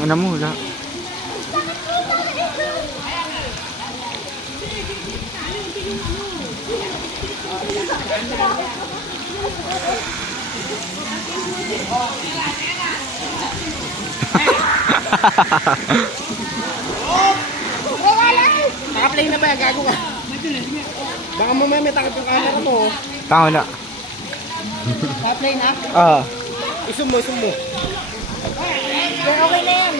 Ang ina mo, wala. Naka-play na ba yan? Gago ka. Baka mamaya may takot yung camera mo. Tanga wala. Naka-play na? Ah. Isum mo. Okay na yan.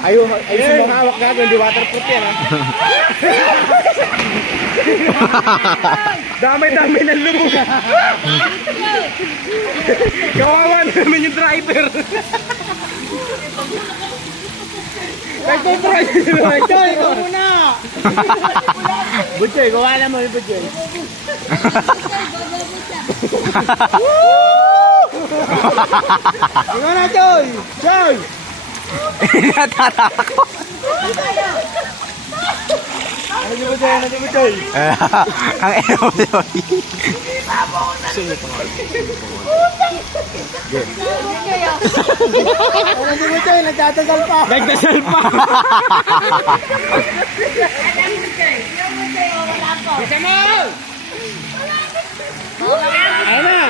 Ayun mo hawak gago. Hindi waterproof yan ha. Damay-damay ng lubog. Kawawa naman yung driver. Nagpo-try naman. Choy, ikaw muna. Butchoy, gawa naman yung Butchoy. Ikaw na, Choy. Choy. Natatakot. Ano yung Butchoy? Ano yung Butchoy? Ang ina mo yun. Ano yung Butchoy? Nagtatagal pa. Nagdasal pa. Bisa mo! Ayun na!